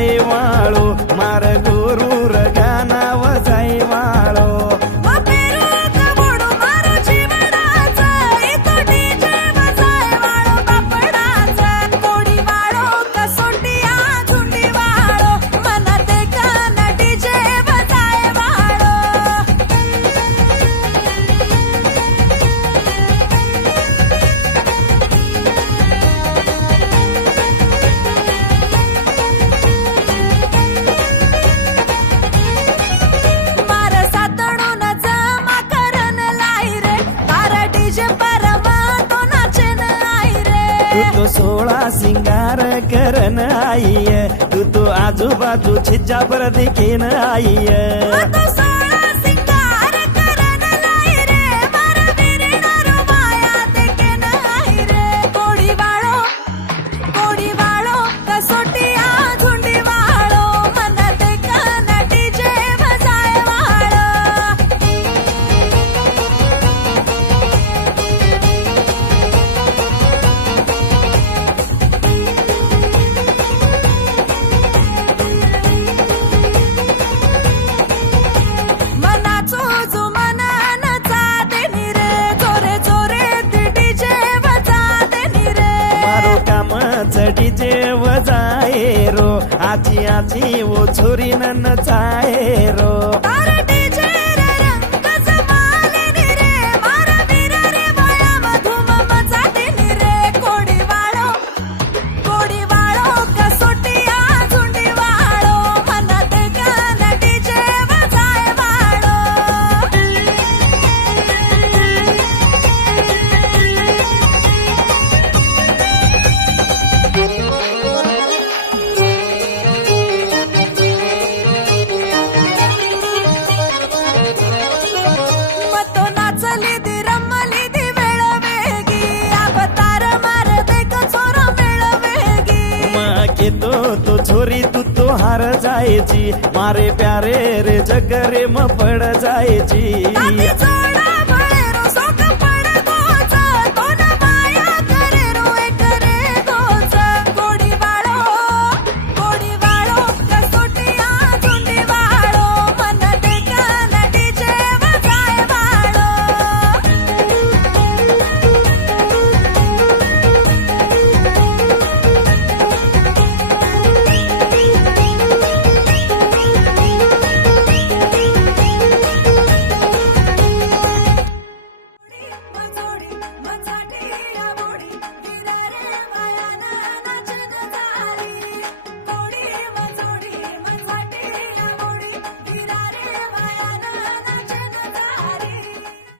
जाई वाळो मार गुरु गाना वजाई वाळो तू तो सोळा सिंगार करन आई तू तो आजूबाजू छिज्जा पर दिखेन आई डीजे वजाए रो आची आची वो छोरी नचाए रो तो छोरी तू तो हार जायची मारे प्यारे रे जगरे म पड जायची